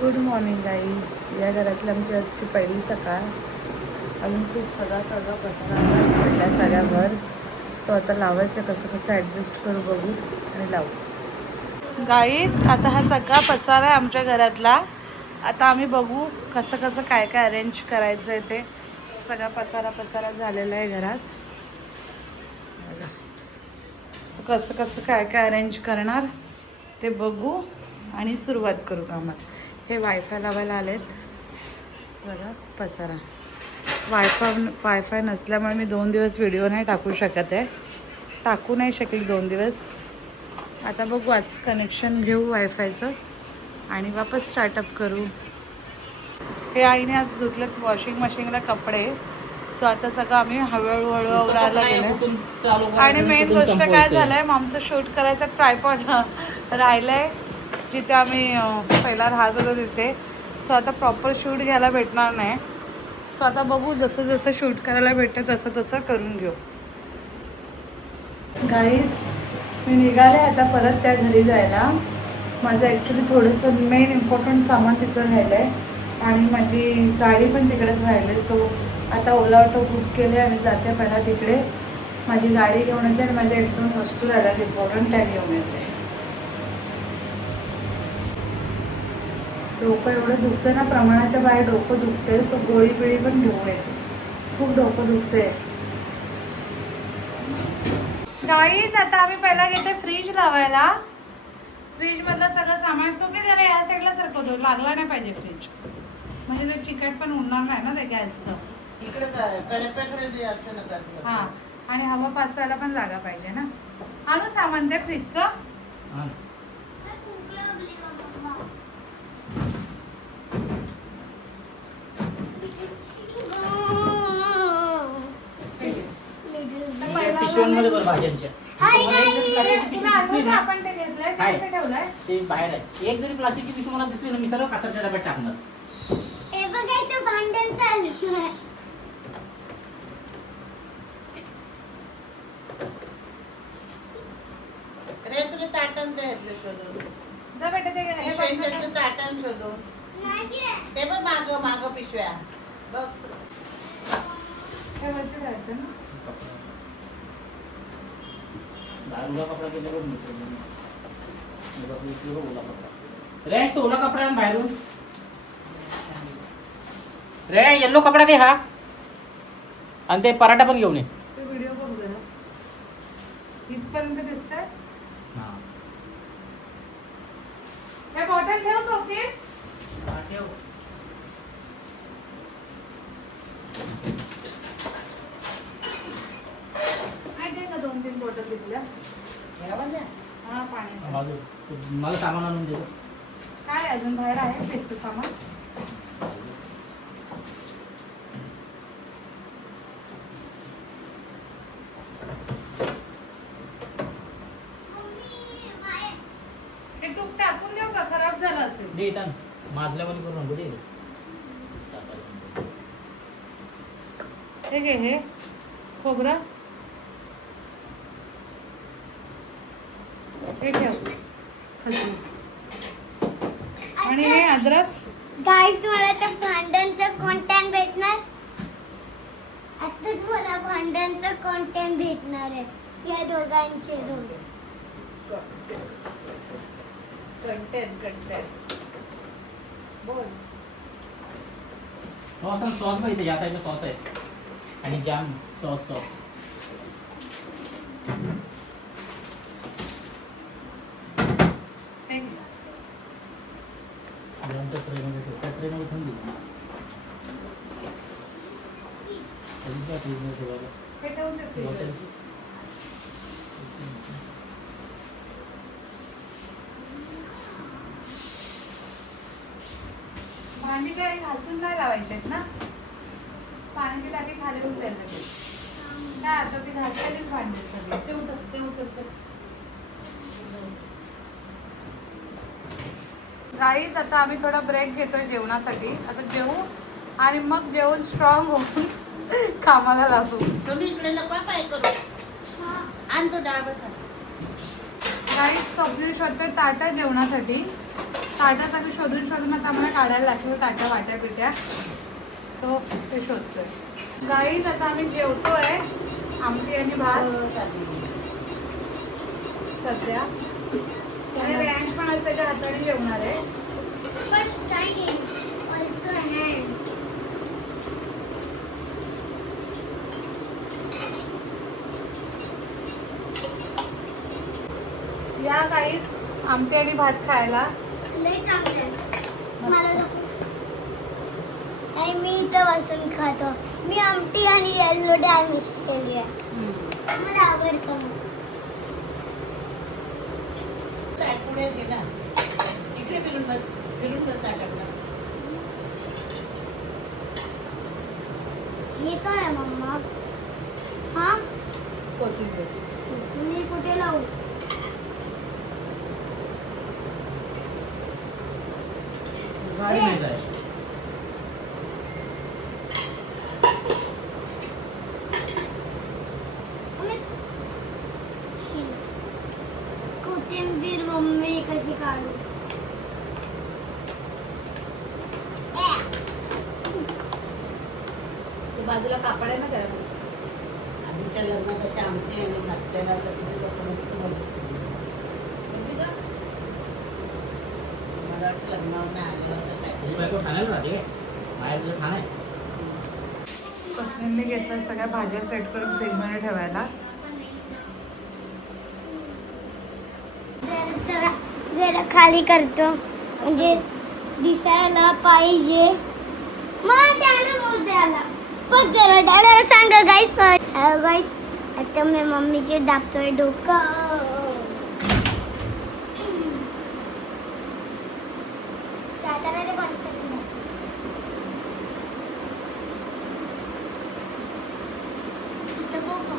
Good morning guys. या घरातली आमची आजची पहिली सकाळ. अजून खूप सगळा पसारा पडला सगळ्यावर. तो आता लावायचं कसं ॲडजस्ट करू बघू आणि लावू. गाईज आता हा सगळा पसारा आहे आमच्या घरातला. आता आम्ही बघू कसं काय अरेंज करायचं आहे ते. सगळा पसारा झालेला आहे घरात. कसं काय अरेंज करणार ते बघू आणि सुरुवात करू कामात. हे वायफाय लावायला आलेत. बघा पसारा. वायफाय नसल्यामुळे मी 2 दिवस व्हिडिओ नाही टाकू शकत आहे. टाकू नाही शकले 2 दिवस. आता बघू आज कनेक्शन घेऊ वायफायचं आणि वापस स्टार्टअप करू. हे आईने आज धुतलेत वॉशिंग मशीनला कपडे. सो आता सगळं आम्ही हळूहळू आवरायला गेलो. आणि मेन गोष्ट काय झालंय, आमचं शूट करायचं ट्रायपॉड राहिलंय जिथे आम्ही पहिला राहत होतो तिथे. सो आता प्रॉपर शूट घ्यायला भेटणार नाही. सो आता बघू जसं शूट करायला भेटतं तसं करून घेऊ. गाईज मी निघाले आता परत त्या घरी जायला. माझं ॲक्च्युली थोडंसं मेन इम्पॉर्टंट सामान तिथं राहिलं आहे आणि माझी गाडी पण तिकडेच राहिली. सो आता ओला ऑटो बुक केले आणि जाते पहिला तिकडे. माझी गाडी घेऊन येते आणि माझ्या 1-2 वस्तू राहिल्या इम्पॉर्टंट त्या घेऊन येते. डोकं एवढं दुखतं ना, प्रमाणाच्या बाहेर डोकं दुखते. सो गोळी पिळी पण घेऊन येते. खूप डोकं दुखते. गाईज आता आम्ही पहिला घेते फ्रीज लावायला. फ्रीज मधलं सगळं सामान सोपे जरा ह्या साईडला सरकवतो. लागला नाही पाहिजे फ्रीज, म्हणजे ते चिकट पण उडणार नाही ना ते गॅसचं. इकडे कडेपेकडे असं नका. हां, आणि हवा पाचवायला पण जागा पाहिजे ना. आणू सामान ते फ्रीजचं. पिशव्यांमध्ये बरं भाज्यांच्या आपण ते घेतलंय ते ठेवलंय ते बाहेर आहे. एक जरी प्लास्टिकची पिशवी मला दिसली ना, मी सर्व काचेच्या डब्यात टाकणार. हे बघायचं भांडण चालू आहे. रे तुला ताटण द्यायचं शोधून. जा बेटा ते हे पिशव्यांच्यातलं ताटण शोधून. नाहीये. ते बघ मागं पिशव्या बघ. हे वरती जायचं ना. बाहेर ओला कपडा केल्यावर ओला कपडा रे, तो ओला कपडा आहे बाहेरून. रे येल्लो कपडा दे हा, आणि ते पराठा पण घेऊन ये. ते व्हिडिओ बघ जरा. इथपर्यंत दिसतंय. हे बॉटल ठेव सोबती. ठेव. माहिती आहे का 2-3 बॉटल घेतल्या. हा पाणी. मला सामान आणून दे. काय अजून बाहेर आहे त्याचं सामान. हे तूप टाकून देऊ का, खराब झालं असेल. दे इथं माजल्यामध्ये करून आणतो. दे हे घे. हे खोबरं हे ठेव खजूर आणि हे अद्रक. गाईस तुम्हाला त्या भांड्यांचं कंटेंट भेटणार. आता तुम्हाला भांड्यांचं कंटेंट भेटणार आहे या दोघांचे रोज. कंटेंट बोल. सॉस आणि सॉस बघ, इथे या साईडला सॉस आहे आणि जाम सॉस. हे घे. जामच्या ट्रेनमध्ये ठेव. त्या ट्रेनमध्ये ठेवून देऊ. हे ठेवून दे फ्रीजमध्ये. भांडी काय घासून नाही लावायचे आहेत ना. पाण्याची टाकी खाली उतरली नाही. आता ती घासलेलीच भांडी सगळी. ते उचल. गाईज आता आम्ही थोडा ब्रेक घेतोय जेवणासाठी. आता जेवू आणि मग जेवण स्ट्रॉंग होऊन कामाला लागू. तुम्ही इकडे नको पाय करू. आण तो डाळ बटा. गाईज स्वप्नील शोधते ताट जेवणासाठी. ताट्या सगळं शोधून शोधून आता आम्हाला काढायला लागतं ताट्या वाट्या पिट्या. तो ते शोधतोय. गाईज आता आम्ही जेवतोय आमटी आणि भात सध्या. आणि रँच पण आज त्याच्या हाताने जेवणार आहे. First time also hand. या गाईज आमटी आणि भात खायला. लय चांगलं आहे. मला नको. आणि मी इथं बसून खातो. मी आमटी आणि येल्लो डाळ मिक्स केली आहे. मला आवडतं. काय पुढे गेला इकडे फिरून बस ताटाकडे. हे काय आहे मम्मा? हा कोथिंबीर. मी कुठे लावू? गाडी नाही जायचं. कोथिंबीर मम्मी कशी काढू? ते बाजूला कापड आहे ना त्याला. आधीच्या लग्नात अशा आमटी आणि भातल्याला तर तिथे लोक मस्त बोलत. किती गं? मला वाटतं लग्नावर आल्यावर तर तुझी काय बायको ठाण्याला राहते काय? बाहेर तुझं ठाणं आहे. पत्नींनी घेतल्या सगळ्या भाज्या सेट करून फ्रीजमध्ये ठेवायला. जरा जरा खाली करतो म्हणजे दिसायला पाहिजे. मग त्याला बोलते आला बघ जरा डॅडाला सांगा गाईस. गाईस आता मी मम्मीचे दाबतोय डोकं. दादाला ते बंद करून द्या. इथं बघ.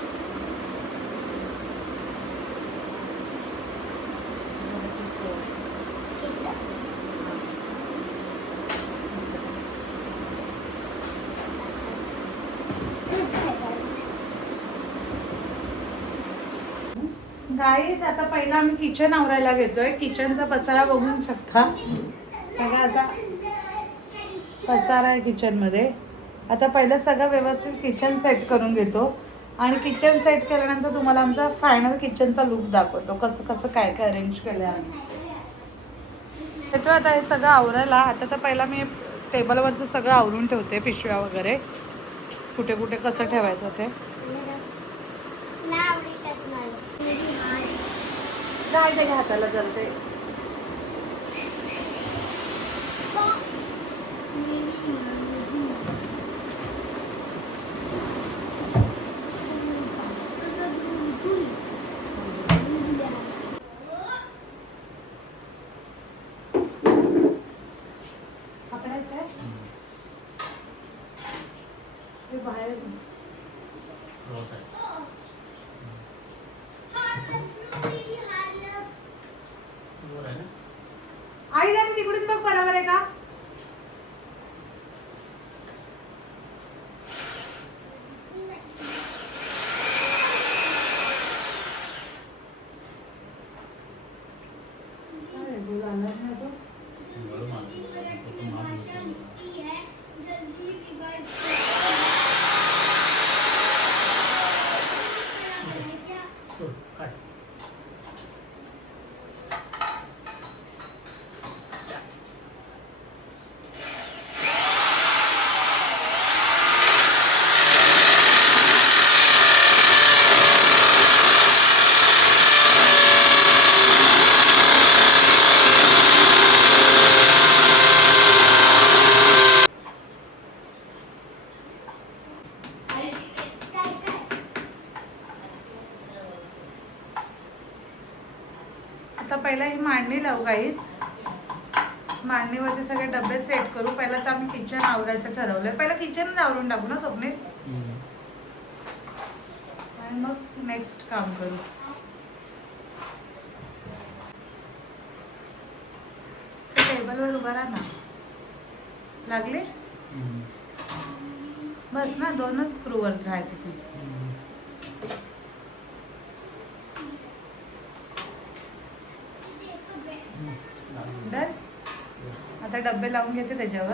किस्सा. गाईज आता पहिला आम्ही किचन आवरायला घेतोय. किचनचा पसारा बघू शकता. सगळा असा पसारा आहे किचनमध्ये. आता पहिलं सगळं व्यवस्थित किचन सेट करून घेतो आणि किचन सेट केल्यानंतर तुम्हाला आमचा फायनल किचनचा लुक दाखवतो. कसं कसं काय काय अरेंज केलं आहे आम्ही. येतो आता हे सगळं आवरायला. आता तर पहिला मी टेबलवरचं सगळं आवरून ठेवते. पिशव्या वगैरे कुठे कुठे कसं ठेवायचं ते. नाही आवडू शकणार. काय ते हाताला करते. बाहेर आई जरा तिकडून बघ बरोबर आहे का. आता पहिला ही मांडणी लावू गाईज. मांडणीवरती सगळे डबे सेट करू. पहिला तर आम्ही किचन आवरायचं ठरवलंय. पहिला किचन आवरून टाकू ना स्वप्नील. आणि मग नेक्स्ट काम करू. टेबलवर उभा राहा ना. लागले बस ना. दोनच स्क्रूवर राहाय तिथे. डन. आता डब्बे लावून घेते त्याच्यावर.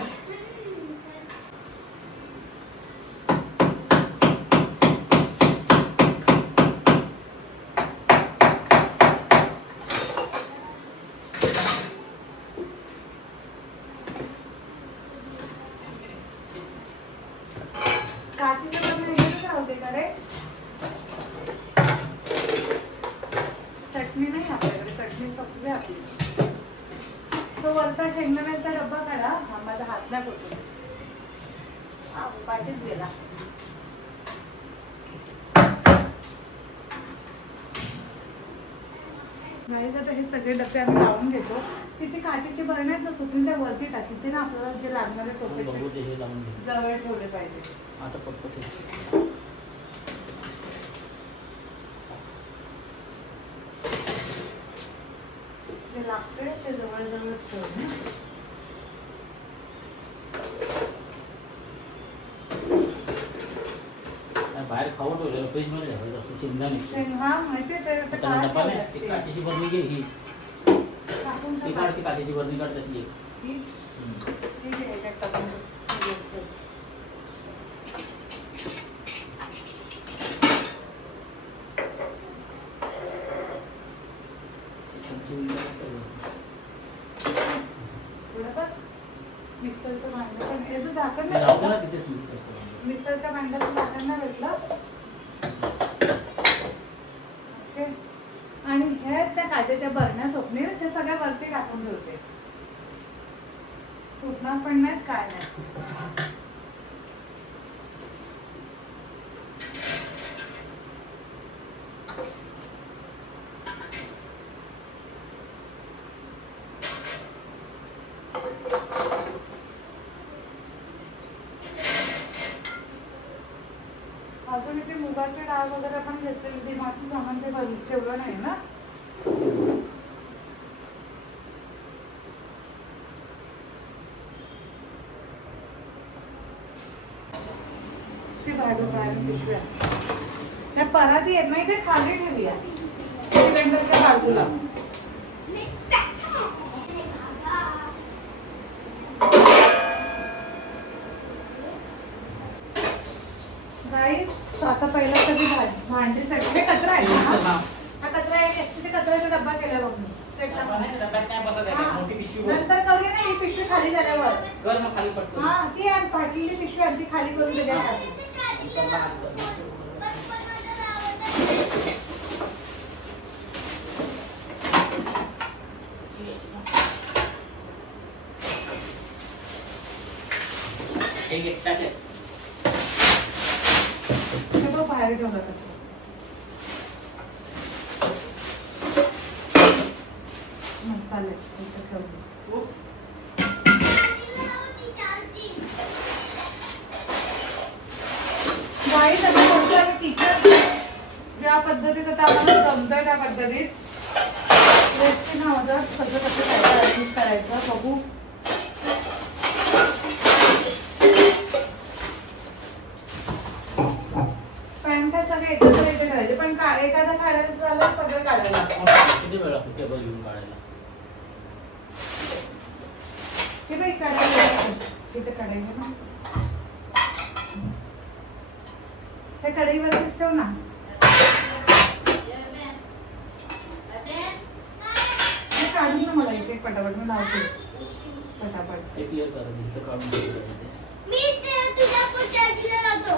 चटणी नाही आपल्याकडे, चटणी संपली आपली. तो वरचा शेंगदाण्याचा डब्बा काढा. हा माझा हात नाही पोचत. हा पाठीच गेला. गाईज आता हे सगळे डबे आम्ही लावून घेतो. तिथे काचेची बरणी आहेत ना, सुकून त्या वरती टाकी. ते ना आपल्याला जे लागणारे टोपे जवळ ठेवले पाहिजे. आता पटपट ते लागते ते जवळजवळच ठेवून. बाहेर खाऊन ठेवलं फ्रीज मध्ये ठेवायचं असं शेंगदाणे. हा माहितीये ते आता त्याला काय डब्बा नाही ठेवलं ती ते. काचेची बरणी घे ही टाकून ती काढ ती काचेची बरणी काढ त्यातली एक. ठीक आहे याच्यात टाकून ठेव. थोडं बस. मिक्सरचं भांडं पण याचं झाकण नाही राहू दे ना भेटलं. तिथेच मिक्सरचं. मिक्सरच्या भांड्याचं झाकण नाही भेटलं. ओके. आणि हे त्या काचेच्या बरण्या स्वप्नील ते सगळ्या वरती टाकून ठेवते. फुटणार पण नाहीत काय नाही. अजून इथे मुगाची डाळ वगैरे पण घेतलेली. दिमागचं सामान ते भरून ठेवलं नाही ना. पिशव्या त्या पराती आहेत नाही ते खाली ठेवूया सिलेंडरच्या बाजूला. गाईस आता पहिला कधी भांडीसाठी हे कचरा आहे ना. हा कचरा आहे. तिथे कचऱ्याचा डब्बा केला बघ मी. नंतर करूया ना. ही पिशवी खाली झाल्यावर कर मग खाली पटकन. हा ती फाटलेली पिशवी अगदी खाली करून त्याच्यात. बाहेर ठेवला मसाले ठेवले. गाईस आता बघतो आम्ही किचन ज्या पद्धतीत आता आम्हाला जमतंय त्या पद्धतीत रेसिपी नव्हतं सगळं कसं करायचं बघू. पॅन काय सगळे एकत्र इथे करायचे पण एखादा काढायचं झालं सगळं काढायला किती वेळ लागतो टेबल घेऊन काढायला. हे बाई काढायला तिथे काढायचं ना. त्या कढईवरतीच ठेव ना. काढून ना मला एक पटापट मी लावते पटापट. एक क्लिअर करा इथं काढून ठेवलं. मी ते तुझ्या पुढच्या आजीला लावतो.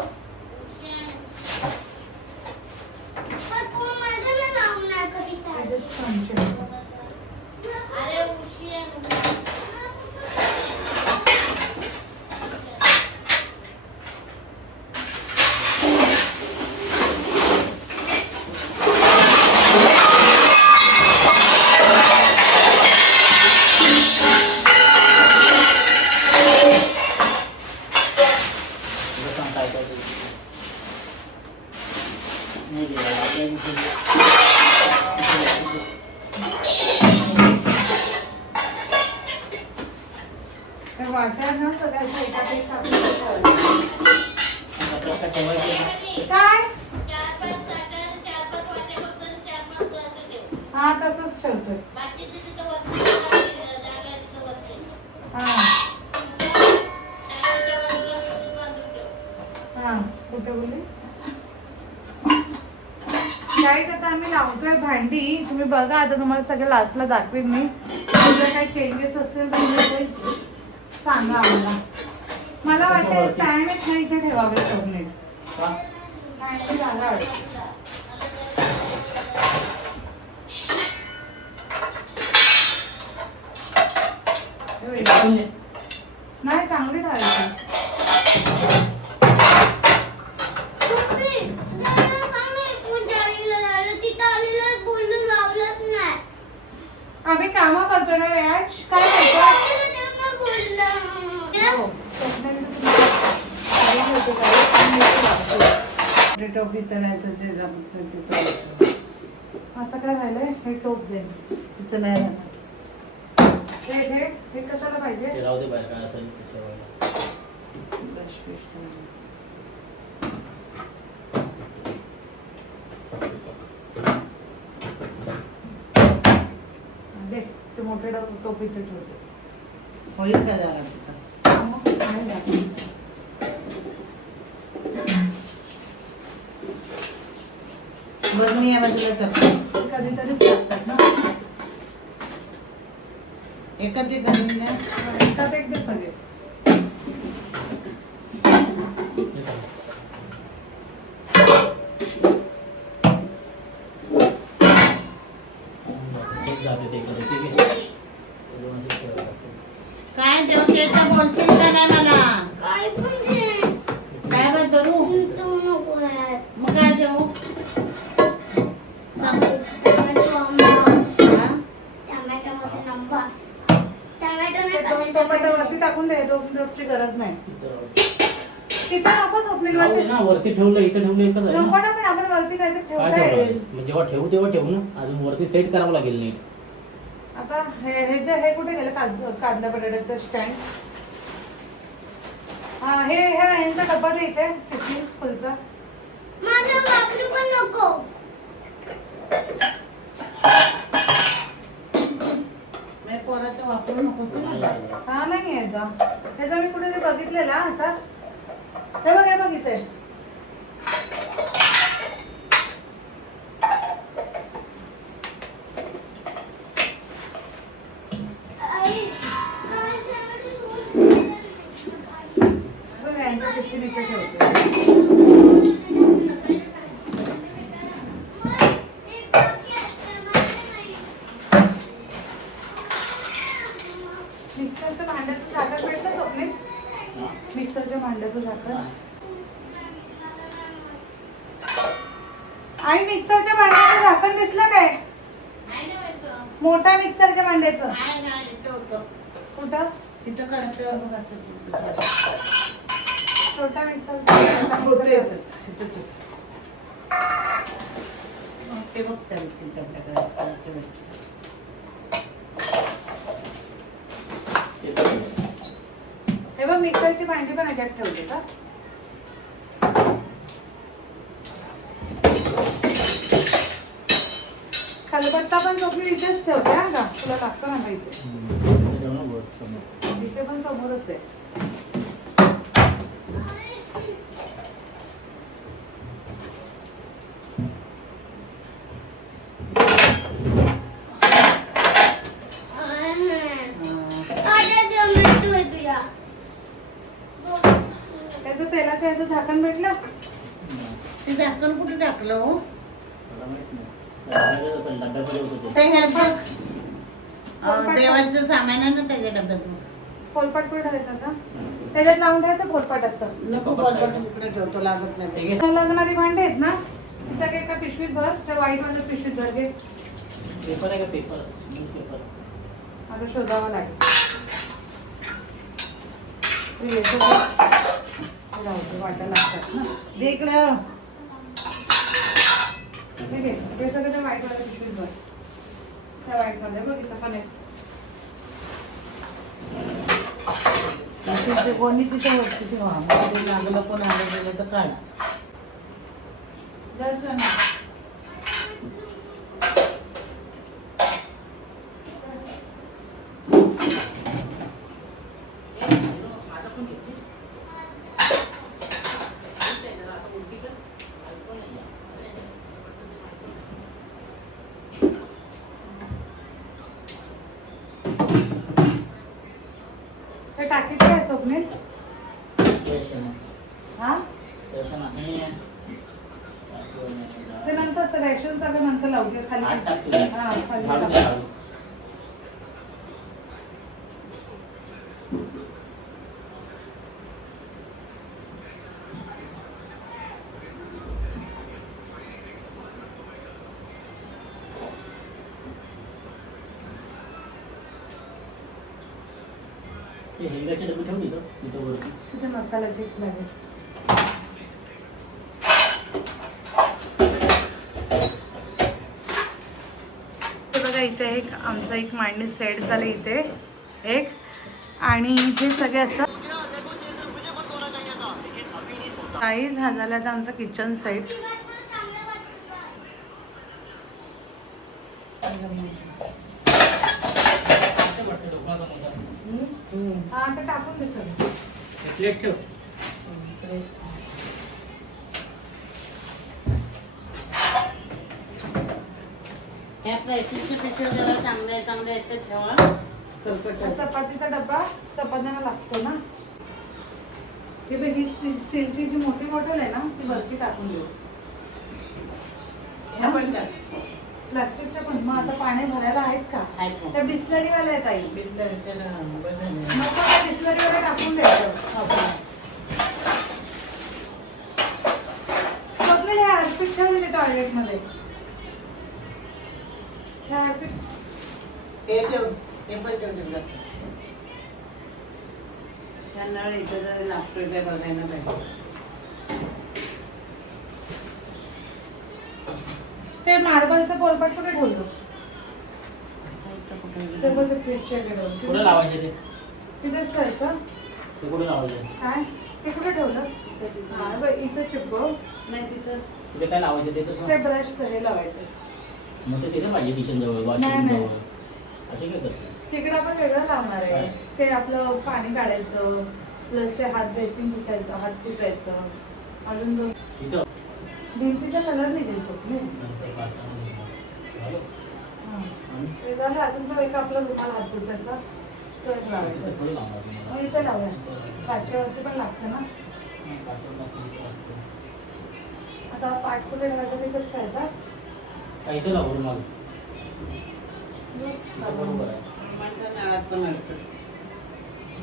पण तू माझं ना लावून नाही कधी चालली. अरे उशीर. वाट्या ना सगळ्याच्या एकात एक काय हा तसंच ठेवतोय. हा कुठे बोलले काय आता आम्ही लावतोय भांडी. तुम्ही बघा आता तुम्हाला सगळं लास्टला दाखवेन मी. जर काही चेंजेस असेल तर तुम्ही तेच सांगा आम्हाला. मला वाटतं पॅन एक नाही इथे ठेवावे स्वप्ने. पॅनची जागा वाटते. नाही चांगली ठेवायची. आम्ही काम करतो ना रेयाज. काय आता काय झालंय हे टोप दे तिथं नाही हे कशाला पाहिजे. राहू दे बाहेर काय असेल दे ते मोठे टोप इथे ठेवते. होईल का जागा तिथं. बरणी या बाजूला टाकतो. कधीतरीच लागतात ना. एकाच एक घालून द्या. एकात एक दे सगळे. काय देऊ त्याचं बोलशील का नाही मला. काय पण दे. काय बस धरू तू नको यार. मग काय देऊ. टोमॅटो आंबा. हा? टोमॅटोमध्ये नंबर. टोमॅटो ते नाही दोन टोमॅटोवरती टाकून दे. दोन टोपची गरज नाही. तिथे नको स्वप्नील वरती. ना वरती ठेवलं इथं ठेवलं एकच आहे नको ना. ना पण आपण वरती काहीतरी काय ठेवता ठेवलं येईल. मग जेव्हा ठेवू तेव्हा ठेवू ना. अजून वरती सेट करावं लागेल नीट. आता हे कुठे गेलं कांदा बटाट्याचं स्टँड. हा हे यांचा डब्बा दे इथे टिफिन स्कूलचा. माझं वापरू पण नको. नाही पोराचं वापरू नको तुला. हा नाही यायचा. त्याचा मी कुठे बघितलेला आता. हे बघ हे बघ इथे. यांचा टिफिन इथे ठेवतो. मिक्सरचं भांड्याचं झाकण भेटतं स्वप्ने. मिक्सरच्या भांड्याचं झाकण. आई मिक्सरच्या भांड्याचं झाकण दिसलं काय. मोठा मिक्सरच्या भांड्याचं. कुठं तिथं कडप्यावर बघ असं. छोटा मिक्सर. ते बघ त्या तुमच्याकडे. हे बघ मिक्सरची भांडी पण ह्याच्यात ठेवली का. खलबत्ता पण स्वप्नील इथेच ठेवते हा का. तुला लागतो ना इथे. इथे पण समोरच आहे. त्याचं तेलाचं याचं झाकण भेटलं. ते झाकण कुठे टाकलं हो. डब्यामध्ये ते हे बघ देवाचं सामान आहे ना त्याच्या डब्यात. पोलपाट कुठे ठेवायचं का. त्याच्यात लावून ठेवायचं पोलपाट असं. नको बरोबर इकडे ठेवतो लागत नाही. लागणारी भांडे आहेत ना. सगळे एका पिशवीत भर. त्या व्हाईट वाल्या पिशवीत भर घे. पेपर आहे का पेपर न्यूजपेपर. आता शोधावं लागेल. वाटायला लागतात ना. दे इकडं. ठीक आहे ते सगळं त्या व्हाईट वाल्या पिशवीत भर. त्या व्हाईट मध्ये बघ इथं पण आहे. ते कोणी तिथे वरती ठेवा. मध्ये लागलं कोण आलं गेलं तर काढ. जायचं ना. पण घेतलीस? असं उलटी कर. ऐकून नाही आहे. ते टाकीत काय स्वप्नील? टेन्शन आहे. हा टेन्शन आहे. ते नंतर रॅशन सगळं नंतर लावते आठ खाली. टाकते. हा खाली झाडू टाक. दे, झाडू. ते हिंगाचे डबे ठेवली का तिथं वरती? तिथे मसाल्याची लागेल. ते बघा इथे एक आमचं एक मांडणी सेट झालं इथे एक आणि इथे सगळे असं 40,000 चा आमचा किचन सेट. असं वाटतं ढोकळा समोसा. हा आता टाकून दे सगळं. एक प्लेट ठेव. ह्यात रायसिंगचे पिठे जरा चांगले याचे ठेवा. करपट चपातीचा डब्बा चपात्यांना लागतो ना. हे बघ ही स्टीलची जी मोठी बॉटल आहे ना ती वरती टाकून देऊ. ह्या पण कर. प्लास्टिकच्या पण मग आता पाणी भरायला आहेत का? आहेत मग. त्या बिस्लरी वाल्या आहेत आई. बिस्लरीचं वजन आहे. नको त्या बिस्लरी वाल्या टाकून द्यायचं आपण. स्वप्नील हे हार्पिक ठेवले ते टॉयलेट मध्ये. हे हार्पिक हे ठेव. हे पण ठेव तिकडं. त्यांना इथं जर लागतोय काय बघायला पाहिजे. ते मार्बलचं पोलपाट कुठे ठेवलं? ते बघ ते फ्रीजच्या कुठं गेलं लावायचे ते? तिथेच ठेवायचं. ते कुठे लावायचे? काय ते कुठे ठेवलं? हा बघ इथं चिपकव. नाही तिथं तिथे काय लावायचे ते तर ते सांग. ब्रश हे लावायचे. मग ते तिथे पाहिजे किचन जवळ, नाही, वॉशरूम नाही. जवळ. असे काय करतेस? तिकडे आपण वेगळं लावणार आहे. काय? ते आपलं पाणी काढायचं प्लस ते हात बेसिंग पुसायचं हात पुसायचं अजून दोन इथं? भिंतीचा कलर नाही दिली स्वप्नील. नंतर बाथरूम. झालं? हा. आणि ते झालं अजून तो एक आपला रुमाल हात पुसायचा तो एक इथं लावायचा. थोडी लावणार तुम्हाला. मग इथं लावूया. काचेवरती पण लागतं ना. नाही, पार्सल लागतं, इथं लागतं. आता पाठ कुठे ठेवायचा तिथंच ठेवायचा. का इथं लावू रुमाल? इथं चालेल. बरोबर आहे. म्हणतात नळात पण अडकत.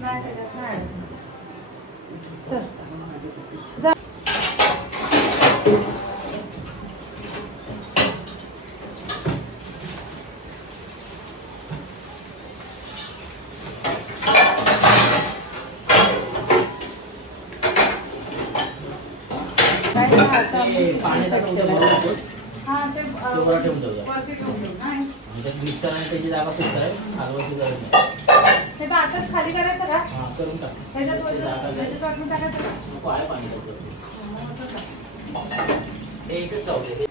नाही त्याच्यात नाही अडकणार. चल. नाही, हा, असं ते पाणी टाकून ते भरून टाकूस. हा ते ते वर ठेवून देऊया. वरती ठेवून देऊ. नाही आणि त्यात मिक्सर आणि त्याची जागा फिक्स आहे. हलवायची गरज नाही. हे बाटच खाली करायचं का? हां, करून टाक. ह्याच्यात ते जागा वरती- जाईल. ह्याच्यात वाटून टाकायचं का? नको आहे पाणी टाकलं. हे एकच लावते. हे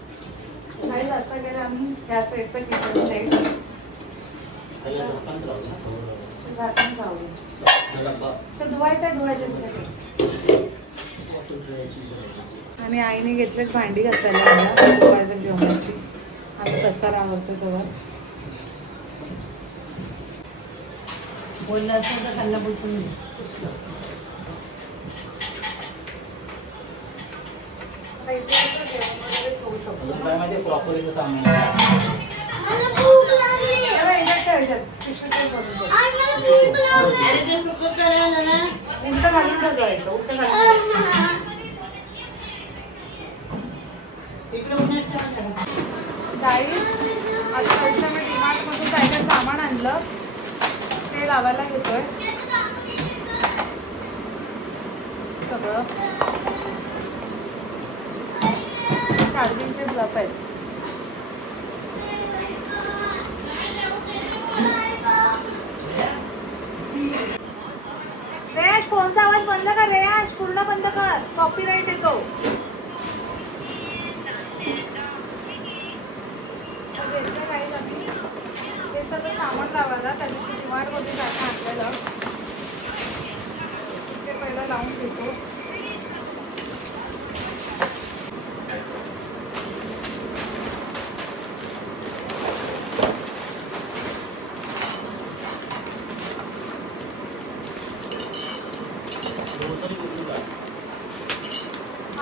काही असं केलं आम्ही त्या सेटचं किचन सेट खाली झाकणच लावलं ना, थोडं लावलं. झाकून जाऊ. तो डब्बा तर धुवायचं वाटून ठेवायची गरज नाही. आणि आईने घेतलेत भांडी घासायला मला धुवायचं जेवणाची. आता पसारा आवडतो तेव्हा बोललं असतं तर खाल्लं बोलून घे. आता इथे असं जेवण वगैरे ठेवू शकतो अजून ना. काय माहिती प्रॉपरीचं सामान. मला भूक लागली. तेव्हा ह्याच्यात ठेवायच्यात. पिशवीत भरून ठेव. आई, मला भूक लागली. अरे ते सुकत करायला ना. उलटं घालून ठेव जायचं. उलटं घालून ठेव. तिकडे उन्हात ठेवा. गाई आता त्यांचं मी डिमार्टमधून काय काय सामान आणलं ते लावायला घेतोय सगळं. चार्जिंगचे ब्लॉक आहेत. रेश फोनचा आवाज बंद कर. रेश पूर्ण बंद कर. कॉपीराईट येतो. घेतलं काही आम्ही हे सगळं सामान लावायला त्या दिवशी डिमार्टमध्ये आणलेलं. ते सगळं लावून घेतो.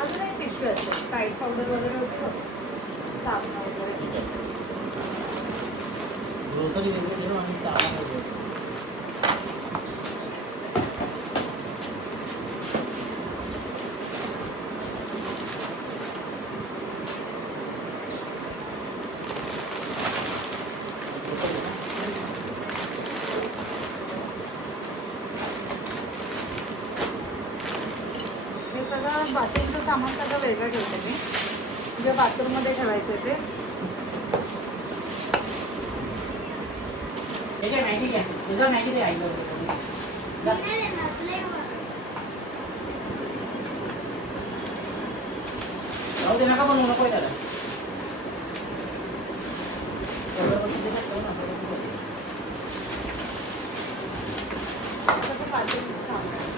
अजून एक पिशवी असते टाईट पावडर वगैरे होतं साबण वगैरे. ग्रोसरी वेगळं आणि सामान वेगळं. हे सगळं बाथरूमचं सामान सगळं वेगळं ठेवते मी जे बाथरूममध्ये ठेवायचं ते. मॅगी घ्या तुझा मॅगी दे आई जाऊ दे नका बनवू नको त्याला सगळं बाथरूमचं सामान आहे.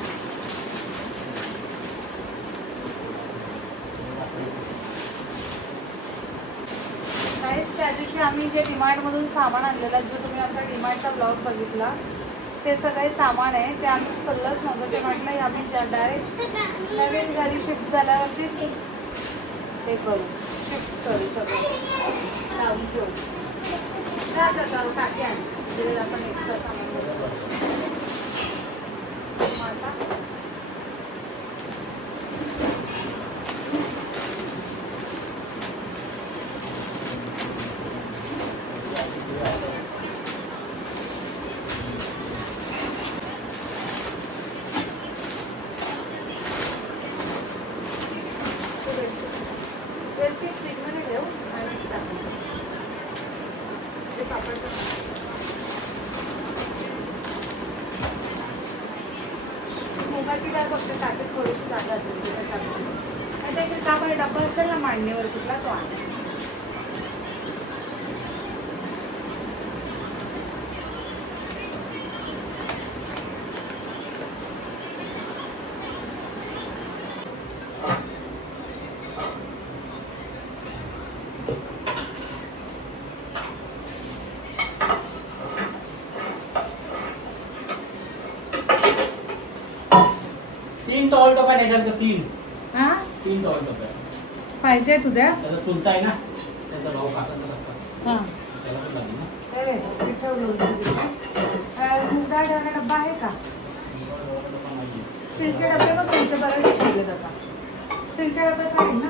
काहीच त्या दिवशी आम्ही जे डीमार्टमधून सामान आणलेलं जो तुम्ही आता डीमार्टचा ब्लॉग बघितला ते सगळे सामान आहे ते आम्ही खोललंच नव्हतं. ते म्हटलं आम्ही डायरेक्ट नवीन घरी शिफ्ट झाल्यावरती ते करू शिफ्ट करू सगळं लावून ठेवू. टाकी आणली आपण एक्स्ट्रा सामान बरोबर. आता वेलची फ्रीजमध्ये ठेव आणि टाकू. ते पापड मुगाची डाळ फक्त टाकीत थोडीशी जागा असेल तिथे टाकून आणि त्याच्यात आपण डब्बा असेल ना मांडणीवर कुठला तो आण. तीन टॉल टोपा त्याच्यात तीन हां टॉल टोपा पाहिजे तुझ्या त्याचा चुलता आहे ना त्याचा भाऊ काकाचा सक्का हां त्याला पण लागेल ना. मुगा डाळा डब्बा आहे का? स्टीलचे डबे पण तुमचे बरेच ठेवले जातात. स्टीलचे डबे पाहिजे ना.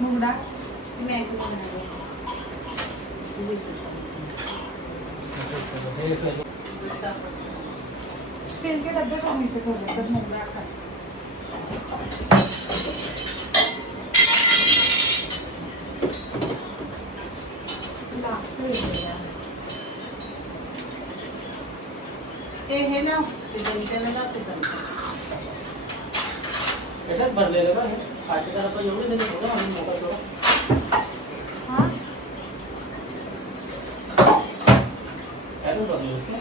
मूग डाळ स्टीलचे डबे पण इथे ठेवले तर मूग डाळ खाय. ते हे ना ते त्यांना जाते कशात भरलेलं का हे 500 रुपये एवढे दिले थोडं आम्ही मोठा थोडा हां त्यातून भरलेलंच ना.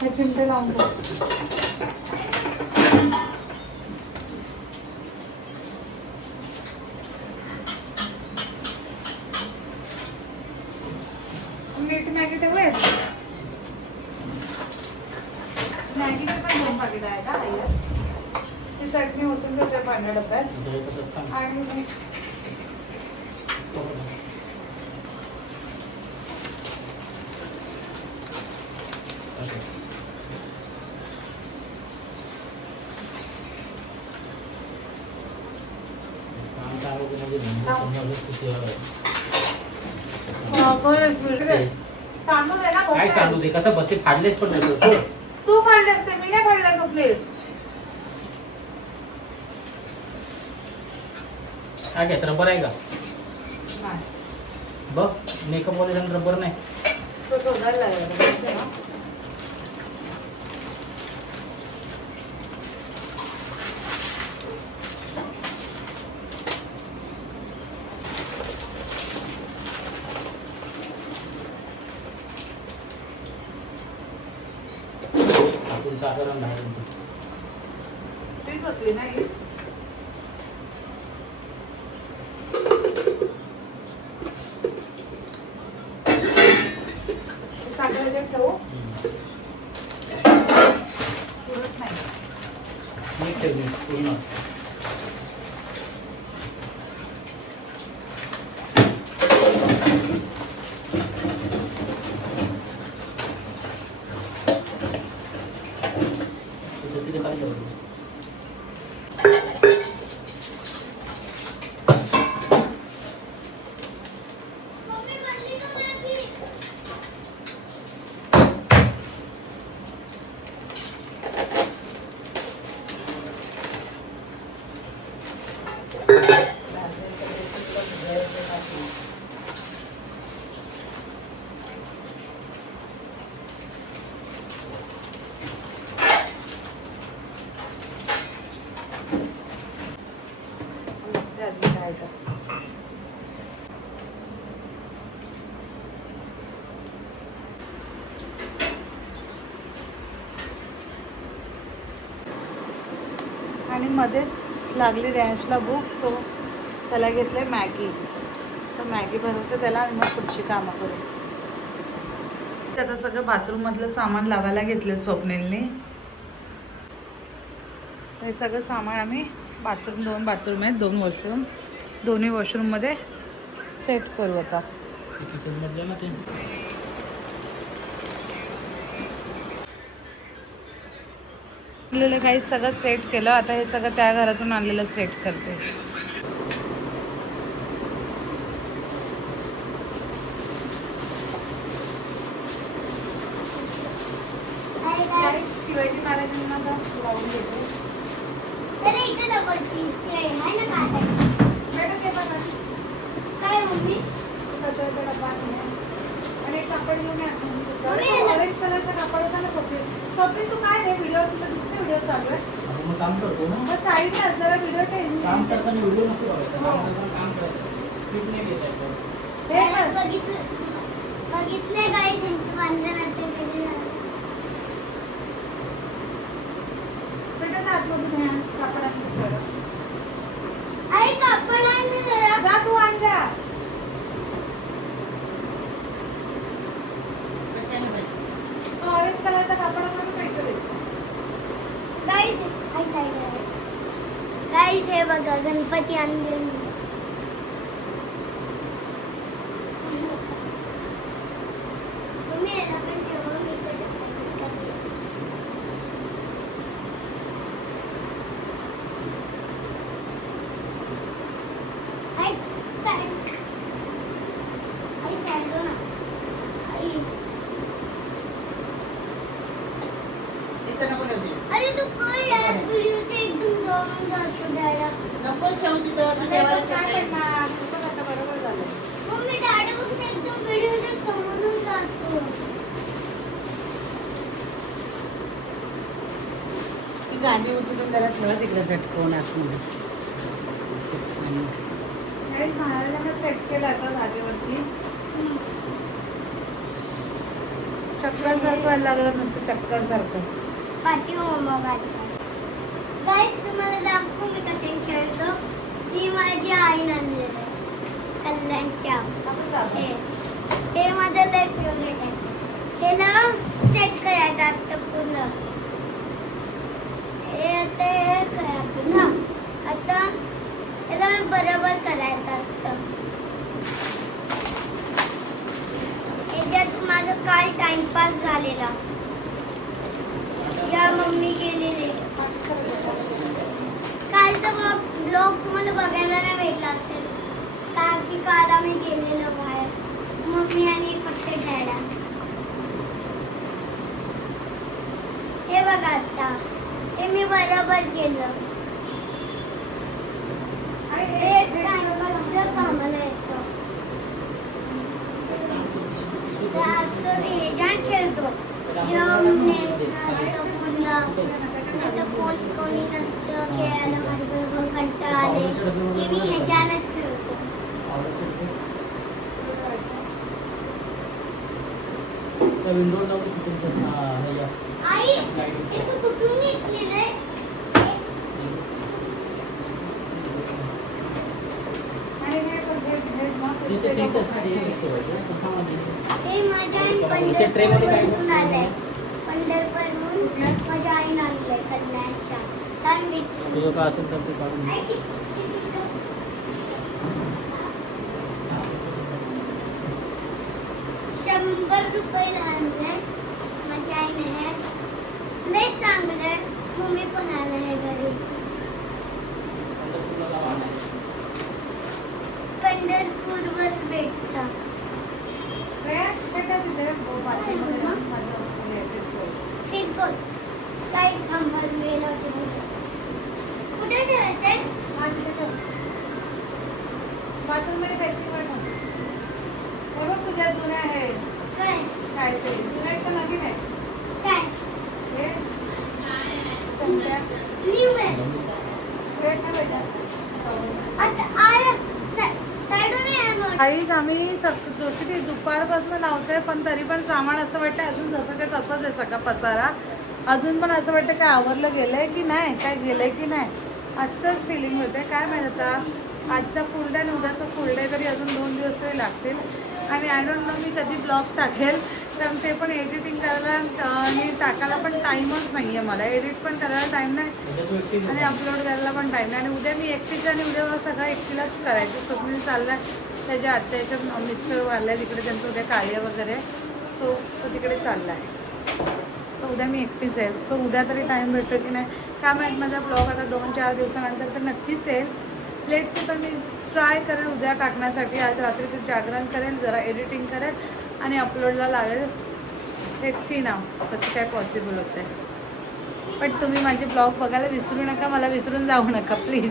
हे चिमटे लावून ठेव. मीठ मॅगी ठेवूयात. मॅगीचे पण 2 पाकिट आहे का आईला. ती चटणी ओतून ठेवते पांढऱ्या डब्यात आणि तांदूळ आहे ना. काय सांगू ते कसं बत्ती फाडलेच पण होतो. तू फाडले असते मी नाही फाडले झोपले. काय घ्यायचं रबर आहे का नाही बघ मेकअप वाले रबर नाही. तो शोधायला लागला. साखर आणि बाहेर तीच होती ना ही? साखर ह्याच्यात ठेवू? पुरत नाही. मीठ ठेवली पूर्ण. तिथे खाली ठेवली. ते अजून काय तर. आणि मध्येच लागली रॅन्सला भूक, सो त्याला घेतले मॅगी. तर मॅगी बनवते त्याला आणि मग पुढची कामं करू. आता सगळं बाथरूममधलं सामान लावायला घेतलं स्वप्नीलने. हे सगळं सामान आम्ही बाथरूम, 2 बाथरूम आहेत, 2 वॉशरूम, दोन्ही वॉशरूममध्ये सेट करू आता. किचनमधलं ना ते. आणलेलं काही सगळं सेट केलं. आता हे सगळं त्या घरातून आणलेलं सेट करते. शिवाजी महाराजांना लावून घेते. काय मम्मी कचऱ्याचा डब्बा आहे. आणि एक कापड घेऊन या. मम्मी, ऑरेंज कलरचा कापड होता ना स्वप्नील. स्वप्नील तू काय रे व्हिडिओ, तुला दिसते व्हिडिओ चालू आहे? आपण मग काम करतो ना. मग साईडला असलेला व्हिडिओ काम ठेव. करताना व्हिडिओ नसतो बघायचा. हो. काम करताना काम करायचं. स्क्रिप्ट नाही घेता हे बघ. बघितले काय बेटा जा आतमधून या कापडाने सगळं. आई कापड आणलं जरा. जा तू आण जा. कशाने पाहिजे? ऑरेंज कलरचा कापड आपण काहीतरी. गाईस हे बघा गणपती आणले. मम्मी याला पण ठेवा, मी इकडे ठेवते. आई सॅडो ना. आई इथं नको ठेवू. अरे तू काय यार व्हिडिओ ते एकदम जवळून जातो डॅडा. नको ठेवू तिथं. ती देवाला काय ठेवते. करणार? तुझं आता बरोबर झालं. मम्मी डॅडा बघून एकदम व्हिडिओच्या समोरून जातो. ती गादी उचलून जरा ठेवा तिकडे झटकवून आतमध्ये. नाही, महाराजांना सेट केलं आता जागेवरती. चक्कर सारखं व्हायला लागलं नसतं, चक्कर सारखं. पाठी मम्मा गाईस तुम्हाला दाखवू मी कसे खेळतो. ही माझी आईने आणलेलं आहे कल्याणच्या. हे माझं लय फेवरेट आहे. ह्याला सेट करायचं असतं पूर्ण. हे आता हे करायचं ना. आता याला बरोबर करायचं असतं. याच्यात माझं काल टाइमपास झालेला. या मम्मी केलेले. कालचा ब्लॉग तुम्हाला बघायला नाही भेटला असेल का की काल आम्ही गेलेलो बाहेर मम्मी आणि फक्त डॅडा. हे बघा आता हे मी बरोबर केलं. हे टाइमपासचं कामाला येतं. असं वेजान खेळतो. कोणी नसतं खेळायला माझ्याबरोबर कंटाळा आले की मी ह्याच्यानंच खेळतो. विंडो लावून किचनचं आई हे तू इथे सेट असते, इथे ठेवायचं. पंखामध्ये. हे माझ्या आईन इथे ट्रे मध्ये काय पंढरपूरवरून आलंय. पंढरपूरहून माझ्या आईन आणलंय कल्याणच्या. सांगितलं. तुझं काय असेल तर ते काढून घे. 100 रुपयाला आणलंय माझ्या आईने हे. लय चांगलंय. तुम्ही पण आलं हे घरी. पंढरपूरला लावा नाही. पंढरपूरवर भेटतं. फेसबुक काही थांबवलेलं होतं. कुठे ठेवायचंय? बाथरूममध्ये बेसिंगवर ठेव. बरोबर तुझ्या जुन्या आहे काय? काय ते जुन्या तर नवीन आहे काय? हे समजा न्यू आहे. वेट ना बेटा. आता आया साईडून आहे मग. काहीच आम्ही किती दुपारपासून लावतोय पण तरी पण सामान असं वाटतं अजून जसं ते तसंच आहे सगळा पसारा. अजून पण असं वाटतं काय आवरलं गेलंय की नाही, काय गेलंय की नाही, असंच फिलिंग होते. काय माहिती आता आजचा फुल डे आणि उद्याचा फुल डे तरी अजून 2 दिवस तरी लागतील. आणि आय डोंट नो मी कधी ब्लॉग टाकेल, कारण ते पण एडिटिंग करायला आणि टाकायला पण टाईमच नाही आहे मला. एडिट पण करायला टाईम नाही आणि अपलोड करायला पण टाईम नाही. आणि उद्या मी एकटीच आणि उद्या मला सगळं एकटीलाच करायचं. स्वप्नील चालला आहे त्याच्या आत्याच्या मिस्टर वारल्या तिकडे, त्यांचं उद्या कार्य वगैरे, सो तो तिकडे चालला आहे. सो उद्या मी एकटीच आहे. सो उद्या तरी टाईम भेटतो की नाही काय माहीत. माझा ब्लॉग आता 2-4 दिवसानंतर तर नक्कीच येईल. लेटचं तर मी ट्राय करेल उद्या टाकण्यासाठी. आज रात्रीचं जागरण करेल, जरा एडिटिंग करेल आणि अपलोडला लावेल. लेट्स सी नाव कसं काय पॉसिबल होतं आहे. पण तुम्ही माझे ब्लॉग बघायला विसरू नका, मला विसरून जाऊ नका please.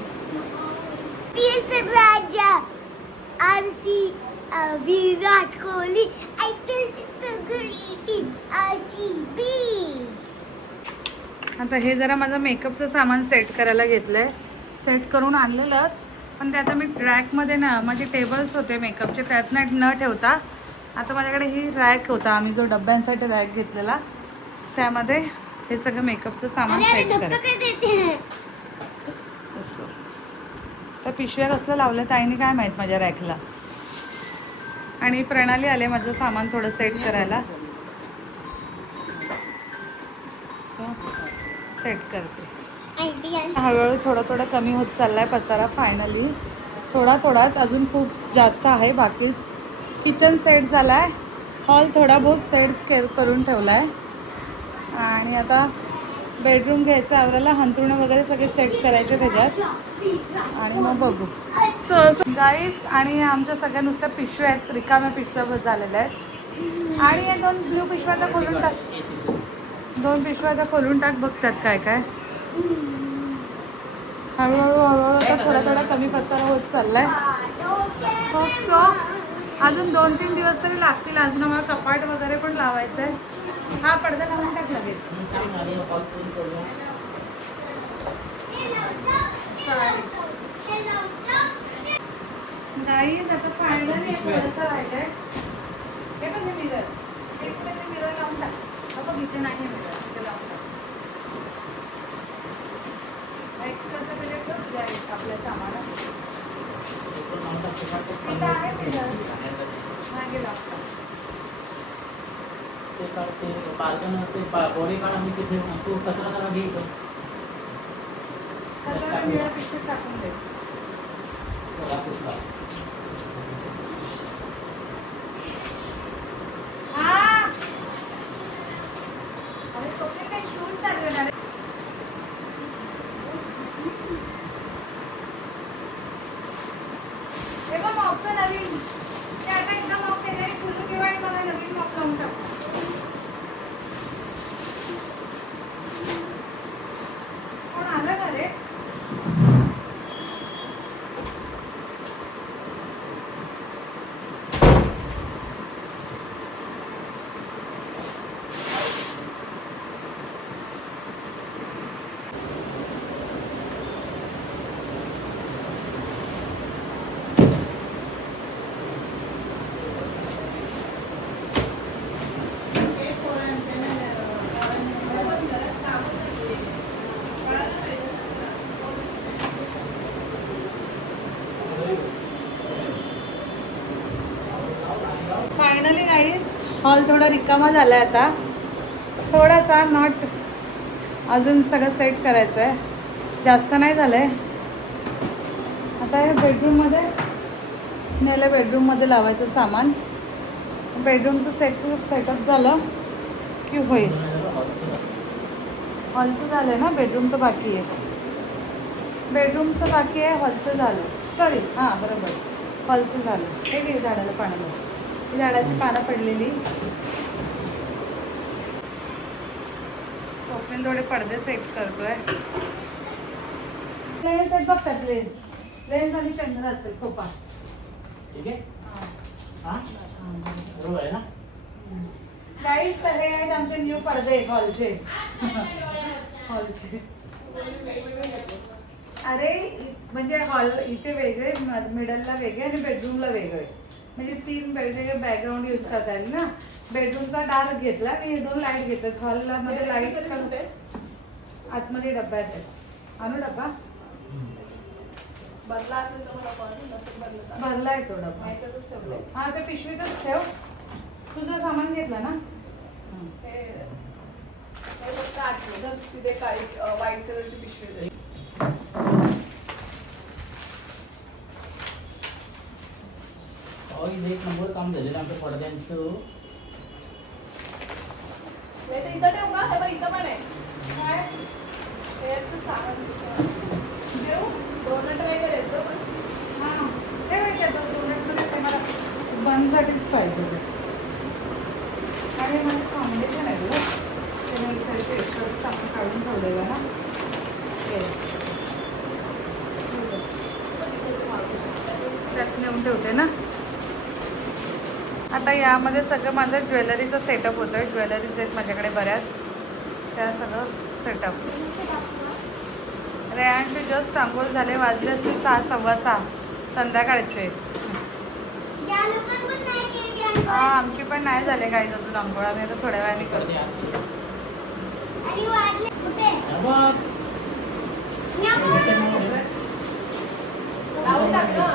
Raja RC Virat Kohli RCB. आता हे जरा माझं मेकअपचं सामान सेट करायला घेतलं आहे. सेट करून आणलेलंच, पण ते आता मी रॅकमध्ये ना माझे टेबल्स होते मेकअपचे त्यात न ठेवता आता माझ्याकडे ही रॅक होता, आम्ही जो डब्यांसाठी रॅक घेतलेला त्यामध्ये हे सगळं मेकअपचं सामान सेट करायचं. असं तर पिशव्या कसलं लावलं ताईने काय माहीत माझ्या रॅकला. आणि प्रणाली आले माझं सामान थोडं सेट करायला. सो सेट करते. हळूहळू थोडं कमी होत चाललाय पसारा. फायनली थोडाच, अजून खूप जास्त आहे बाकीच. किचन सेट झाला आहे, हॉल थोडा बहुत सेट करून ठेवला आहे. आणि आता बेडरूम घ्यायचं आवराला, हंतरुणं वगैरे सगळे सेट करायचे त्याच्यात आणि मग बघू. सो गाईज आणि आमच्या सगळ्या नुसत्या पिशव्या आहेत, रिकाम्या पिशव्या झालेल्या आहेत. आणि या 2 ब्ल्यू पिशव्या आता खोलून टाक, 2 पिशव्या आता खोलून टाक, बघतात काय काय. हळूहळू आता थोडा कमी पसारा होत चाललाय. होप सो अजून 2-3 दिवस तरी लागतील. अजून आम्हाला कपाट वगैरे पण लावायचं आहे. हा पडदा लावून टाक लगेच. नाही आता फायनली थोडंसं राहिलंय. हे पण मिरर, एक मिरर लावून टाक. आपण इथे नाही मिरर, तिथे लावून टाक. आपल्या सामानात आहे मिरर, मागे लावून टाक. ते काढते बार्गन ते बॉडी काढ आणि ते ठेवून तू कचरा सगळा घे. निळा पिशवीत टाकून दे. अरे तो काही शूट चालू आहे. हे बघ मॉपचं नवीन, ते आता एकदा मॉप केलं सुरू किंवा आणि मला नवीन मॉप लावून टाकू. कोण आलं का रे? फायनली गाईज हॉल थोडा रिकामा झाला आहे आता. थोडासा नॉट अजून सगळं सेट करायचं आहे, जास्त नाही झालं आहे. आता हे बेडरूममध्ये नेलं, बेडरूममध्ये लावायचं सामान. बेडरूमचं सेटअप झालं की होईल. हॉलचं झालं आहे ना, बेडरूमचं बाकी आहे. बेडरूमचं बाकी आहे, हॉलचं झालं. सॉरी, हां बरोबर, हॉलचं झालं. हे घे झाडाला पाण्याला, ही झाडाची पानं पडलेली. स्वप्नील थोडे पडदे सेट करतोय. लेन्स आहेत बघतात, लेन्स आणि चंद्र असेल खोपा. ठीक आहे. हा बरोबर आहे ना. गाईज तर हे आहेत आमचे न्यू पडदे हॉलचे. अरे म्हणजे हॉल इथे वेगळे, मिडलला वेगळे आणि बेडरूमला वेगळे, म्हणजे 3 वेगवेगळे बॅकग्राऊंड यूज करता येईल ना. बेडरूमचा डार्क घेतला आणि हे 2 लाईट घेतले. हॉलला मध्ये लाईट आतमध्ये डब्बा आहेत. आणू डब्बा भरला असेल तर मला कॉल नसेल भरला भरला आहे तो डब्बा. ह्याच्यातच ठेवलंय. हा ते पिशवीतच ठेव. तुझं सामान घेतलं ना. हे फक्त आतमध्ये तिथे काळी व्हाईट कलरची पिशवी आहे. एक नंबर काम झालेलं आमच्या पडद्यांचं. नाही तर इथं ठेवू का? हे बघ इथं पण आहे. काय हेचं सामान देऊ डोनट वगैरे येतो पण. हां ते माहिती आता डोनटमध्ये ते मला बनसाठीच पाहिजे होते. आणि मला फाउंडेशन आहे गं, ते मी इथे फेशियल चांगलं काढून ठेवलेलं ना. त्यात नेऊन ठेवते ना. आता यामध्ये सगळं माझं ज्वेलरीचं सेटअप होतं आहे. ज्वेलरीज आहेत माझ्याकडे बऱ्याच, त्या सगळं सेटअप. रेयांचे जस्ट आंघोळ झाले, वाजले असतील 6, 6:15 संध्याकाळचे. हां आमची पण नाही झाले काही अजून आंघोळ. आम्ही आता थोड्या वेळाने करतो. लावून टाक ना.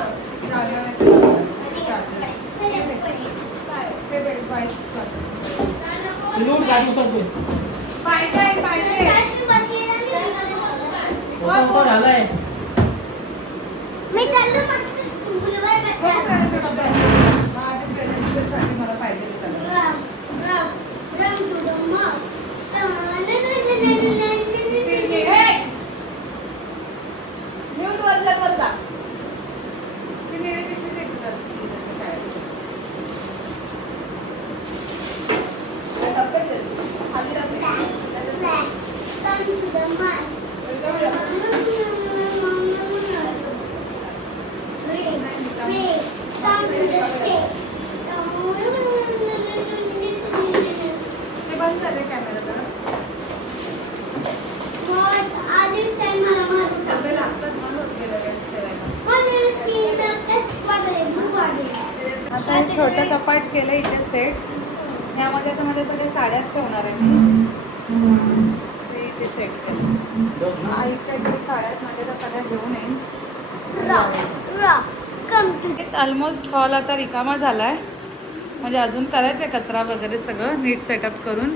लूट गाडी उचलतोय. फोटो झालाय. मी चाललो मस्त स्कूलवर मला पाहिजे आता एक छोटं कपाट केलं इथे सेट. यामध्ये आता माझ्या सगळ्या साड्या ठेवणार आहे मी. इथे सेट केलं. आईच्या इकडे साड्या माझ्या त्या सगळ्या घेऊन येईन. ऑलमोस्ट हॉल आता रिकामा झाला आहे, म्हणजे अजून करायचं आहे कचरा वगैरे सगळं नीट सेटअप करून.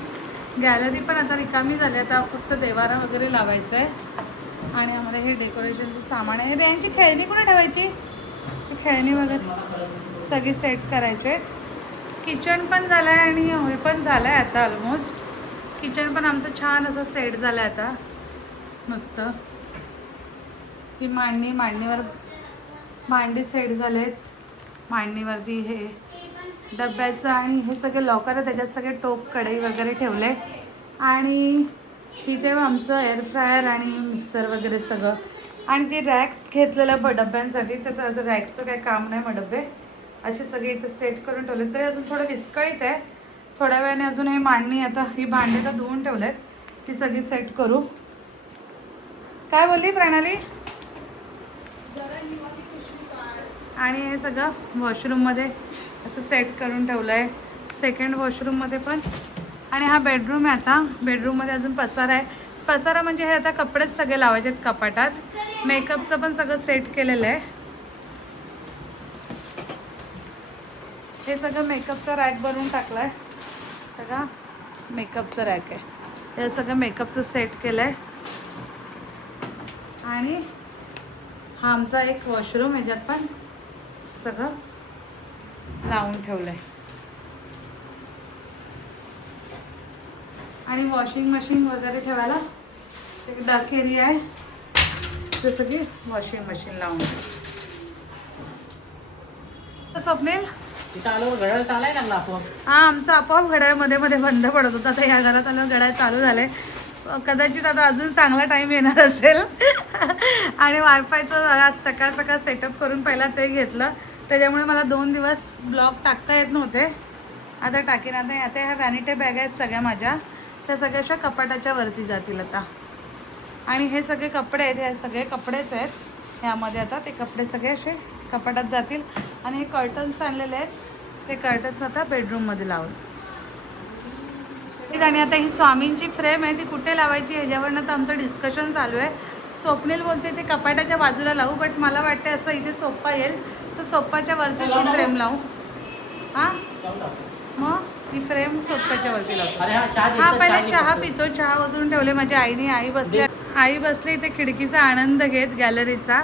गॅलरी पण आता रिकामी झाली. आता फक्त देवारा वगैरे लावायचं आहे आणि आम्हाला हे डेकोरेशनचं सामान आहे. यांची खेळणी कुठे ठेवायची, खेळणी वगैरे सगळी सेट करायचे. किचन पण झालं आहे आणि हे पण झालं आहे आता ऑलमोस्ट. किचन पण आमचं छान असं सेट झालं आहे आता मस्त. ही मांडणीवर मांडी सेट झाले आहेत. मांडणीवरती हे डब्याचं आणि हे सगळे लॉकर आहे, त्याच्यात सगळे टोप कढई वगैरे ठेवले. आणि इथे आमचं एअर फ्रायर आणि मिक्सर वगैरे सगळं. आणि ते रॅक घेतलेलं डब्यांसाठी, तर रॅकचं काही काम नाही. मग डबे असे सगळे इथे सेट करून ठेवले. तरी अजून थोडं विस्कळीत आहे. थोड्या वेळाने अजून हे मांडणी, आता ही भांडी तर धुवून ठेवलेत, ती सगळी सेट करू. काय बोलली प्रणाली? आणि हे सगळं वॉशरूममध्ये असं सेट करून ठेवलं आहे. सेकंड वॉशरूममध्ये पण. आणि हा बेडरूम आहे. आता बेडरूममध्ये अजून पसारा आहे. पसारा म्हणजे हे आता कपडेच सगळे लावायचे आहेत कपाटात. मेकअपचं पण सगळं सेट केलेलं आहे. हे सगळं मेकअपचा रॅक बनवून टाकला आहे. सगळा मेकअपचा रॅक आहे. हे सगळं मेकअपचं सेट केलं आहे. आणि हा आमचा एक वॉशरूम, ह्याच्यात पण सगळं लावून ठेवलं आहे. आणि वॉशिंग मशीन वगैरे ठेवायला एक डार्क एरिया आहे. जसं की वॉशिंग मशीन लावून. स्वप्नील तिथं आलो घड्याळ चालायला लागला आपण. हा, आमचा आपोआप घड्याळ मध्ये मध्ये बंद पडत होता. आता या घरात आलं घड्याळ चालू झालंय. कदाचित आता अजून चांगला टाईम येणार असेल. आणि वायफायचं आज सकाळ सकाळ सेटअप करून पहिला ते घेतलं, त्याच्यामुळे मला 2 दिवस ब्लॉग टाकता येत नव्हते. आता टाकीन. आता ह्या वॅनिटी बॅग आहेत सगळ्या माझ्या, त्या सगळ्याच्या कपाटाच्या वरती जातील आता. आणि हे सगळे कपडे आहेत, हे सगळे कपडेच आहेत ह्यामध्ये. आता ते कपडे सगळे असे कपाटात जातील. आणि हे कर्टन्स आणलेले आहेत, ते कर्टन्स आता बेडरूममध्ये लावून. आणि आता ही स्वामींची फ्रेम आहे, ती कुठे लावायची ह्याच्यावरनं तर आमचं डिस्कशन चालू आहे. स्वप्नील बोलते ते कपाटाच्या बाजूला लावू, बट मला वाटते असं इथे सोफा येईल तर सोफाच्या वरती ही फ्रेम लावू. हां, मग ही फ्रेम सोफाच्या वरती लावतो. हा, पहिले चहा पितो. चहा ओतून ठेवले माझ्या आईने. आई बसली इथे खिडकीचा आनंद घेत गॅलरीचा.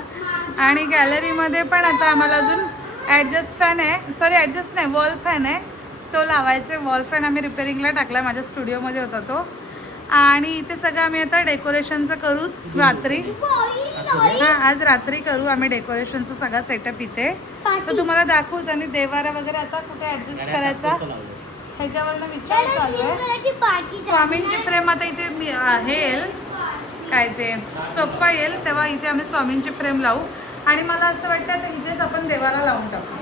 आणि गॅलरीमध्ये पण आता आम्हाला अजून ॲडजस्ट फॅन आहे, सॉरी ॲडजस्ट नाही, वॉल फॅन आहे, तो लावायचा. वॉल फॅन आम्ही रिपेअरिंगला टाकला, माझ्या स्टुडिओमध्ये होता तो. आणि इथे सगळं आम्ही आता डेकोरेशनचं करूच रात्री. हां, आज रात्री करू आम्ही डेकोरेशनचं सगळा सेटअप इथे, तर तुम्हाला दाखवूच. आणि देवारा वगैरे आता कुठे ॲडजस्ट करायचा ह्याच्यावरनं विचार चालू आहे. स्वामींची फ्रेम आता इथे हे येईल, काय ते सोफा येईल तेव्हा इथे आम्ही स्वामींची फ्रेम लावू. आणि मला असं वाटतं आता इथेच आपण देवारा लावून टाकू.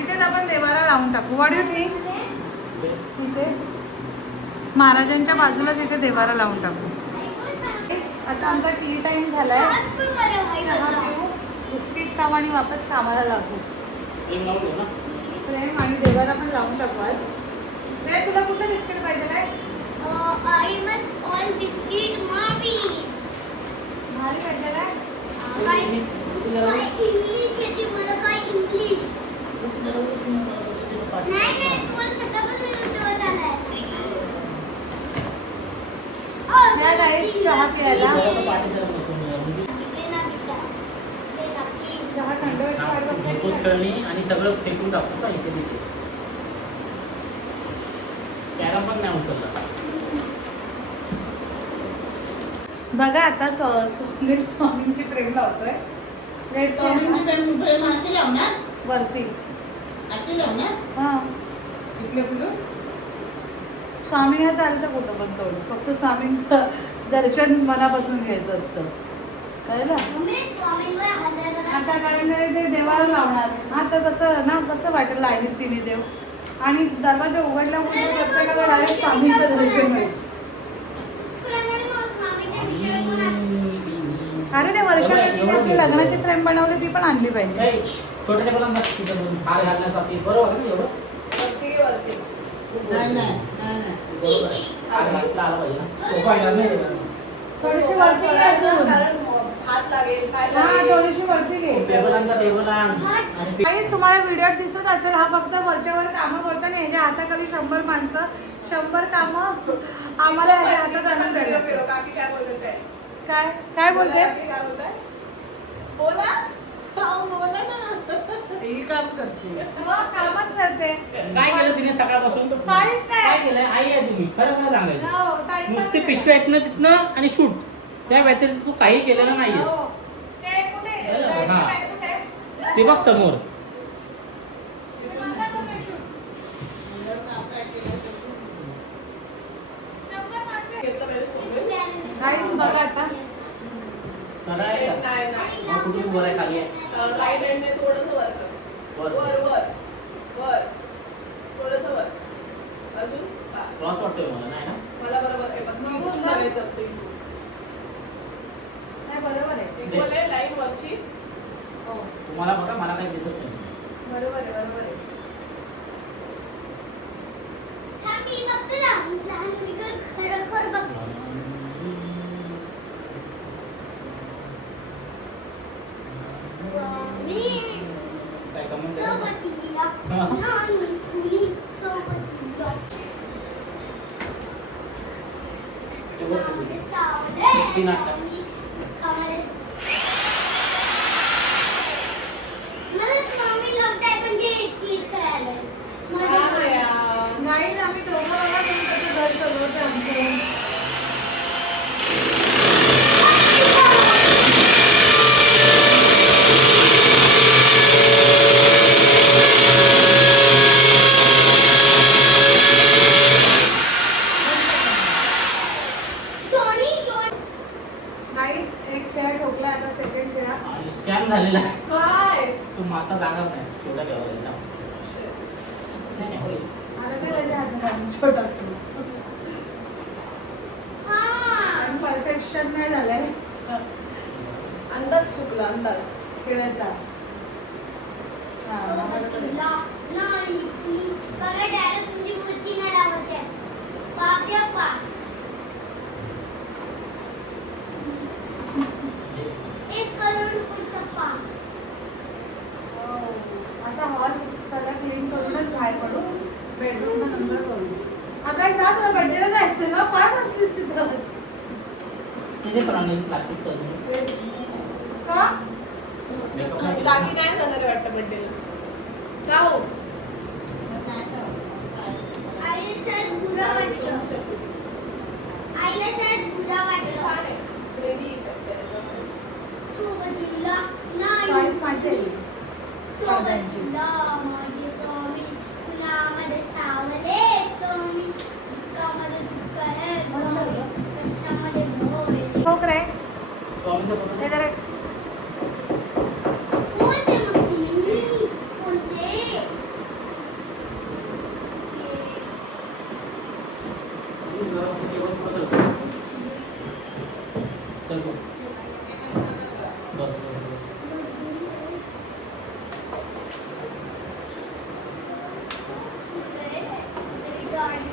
इथेच आपण देवारा लावून टाकू. What do think? इथे महाराजांच्या बाजूलाच इथे देवारा लावून टाकू. आता आमचा टी टाइम झालाय. बिस्किट खाऊ आणि वापस कामाला लागू. फ्रेम आणि देवारा पण लावून टाकू आज. तुला कुठलं बिस्किट पाहिजे काय? भारी पाहिजे काय? इंग्लिश येते मला. काय इंग्लिश नाही, तुम्हाला सकाळपासून उठवत आलाय. चहा प्यायला चहा थंड घेतोच करणी आणि सगळं फेकून टाकतो इथे तिथे. कॅरम पण नाही उचलला. बघा आता स्वामींची फ्रेम लावतोय. प्रेम अशी लावणार, वरती अशी लावणार. हां, इकडे कुठं स्वामींना चालतं कुठं पण तेवढं. फक्त स्वामींचं दर्शन मनापासून घ्यायचं असतं, कळलं? आता कारण ते देवाला लावणार. आता कसं ना, कसं वाटेल लाईनीत तिने देव. आणि दरवाजा उघडल्यामुळे प्रत्येकाला डायरेक्ट स्वामींचं दर्शन मिळेल. अरे ते वर्षाला लग्नाची फ्रेम बनवली, ती पण आणली पाहिजे. छोट्या मुलांना हार घालण्यासाठी बरोबर ना एवढं. नाही नाही बरोबर हार घातला आला पाहिजे ना. सोफा येणार नाही. थोडीशी वरती घे अजून. हात लागेल, काय हा, लागेल. थोडीशी वरती घे. टेबल आणि काहीच तुम्हाला व्हिडिओत दिसत असेल, हा फक्त वरच्यावर कामं करतो आणि ह्याच्या हाताखाली 100 माणसं, 100 कामं आम्हाला ह्याच्या हातात आणून फिरो, द्यायला. फिरो. काकी काय बोलत आहे? काय काय बोलते? काकी काय बोलत आहे? बोला. अहो, बोला ना. ही काम करते. कामच करते. काय केलं तिने सकाळपासून? काहीच नाही. काय केलंय? आई आहे तुम्ही, खरं खरं सांगायचं. हो, time नुसती pass पिशव्या आहेत ना तिथनं आणि शूट, त्या व्यतिरिक्त तू काही केलेलं नाहीयेस. हो. ते कुठे? हा. काय कुठे? ते बघ समोर. तुम्ही म्हणता तो नाही shoot. घेतलं पाहिजे सोबत. काय तू बघा आता. सरळ आहे का? नाही, नाही. मग कुठून वर आहे खाली आहे? राईट हँडने थोडंसं वर कर. वर. वर वर वर थोडंसं वर. अजून बस. क्रॉस वाटतोय मला, नाही ना? मला बरोबर आहे, पण इथून करायचं असते. नाही, बरोबर आहे. इक्वल आहे लाईन वरची. हो, तुम्हाला बघा, मला काही दिसत नाही. बरोबर आहे, बरोबर आहे. मी बघते ना, लहान मुलगा खरोखर बघ. काय कमेंट सोबत नानी सोबत किती नाटक? नाही ना आम्ही दोघं बाबा तुमचं घर सगळं आमचं. एक खेळ ठोकला आता सेकंड खेळा. स्कॅम झालेला आहे. काय तू माता जाणार नाही छोटा ठेवायला. आता काय त्याच्या हातात आहे, छोटाच खेळ. आणि परफेक्शन नाही झालंय अंदाज चुकला अंदाज खेळाचा. तुमची मूर्ती नाही लावत आहे. बाप रे बाप. एक करोड रुपयाचा पाम. आता हॉल सगळं क्लीन करूनच बाहेर पडू. बेडरूम नंतर करू. आता एक जा तुला बर्थडेला जायचं ना, काय बसलीस तिथं? तिथे पण आणलेली प्लास्टिक सजून. का? मेकअप नाही केला. काकी नाही जाणार वाटतं बर्थडेला का हो आईला शायद बुरा वाटलं. आईला शायद बुरा वाटलं. रेडी सोबतीला Choice नाही. माझी. सोबतीला माझी स्वामी. फुलामध्ये सावले स्वामी. दुःखामध्ये दुःख आहे स्वामी. कष्टामध्ये मोह. ठोक रे. स्वामीचा फोटो. ते जरा कोणते मस्ती? कोणते? बस बस बस. गाडी.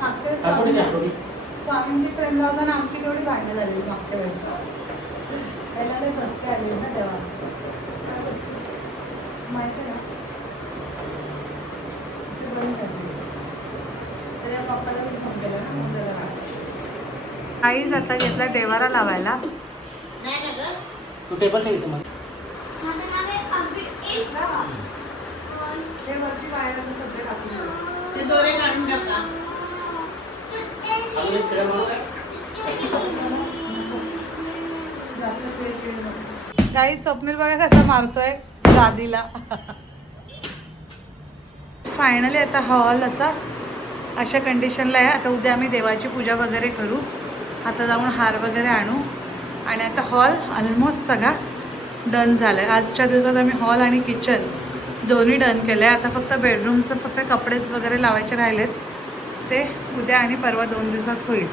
मागच्या वेळेस काकोडी द्या, काकोडी. स्वामींची फ्रेंड लावताना आमची तेवढी भांडणं झालेली मागच्या वेळेस. त्याला ते बसते आले ना तेव्हा. माहिती आहे ना ते बंद झाली. त्याच्या पप्पाला मी फोन केला ना मग जरा आईच आता घेतला देवारा लावायला. नाही ना गं? तू टेबल ठेव इथं मग. माझं नाव आहे अभिषेक. ते वरची बाहेर सगळे टाकून ते दोरे काढून टाका. अजून एक खेळ बनवलाय? काही स्वप्नील बघा कसा मारतोय दादीला. फायनली आता हॉल अशा कंडिशनला आहे. आता उद्या आम्ही देवाची पूजा वगैरे करू. आता जाऊन हार वगैरे आणू. आणि आता हॉल ऑलमोस्ट सगळा डन झाला आहे. आजच्या दिवसात आम्ही हॉल आणि किचन दोन्ही डन केलं आहे. आता फक्त बेडरूमचं फक्त कपडेच वगैरे लावायचे राहिलेत. ते उद्या आणि परवा 2 दिवसात होईल.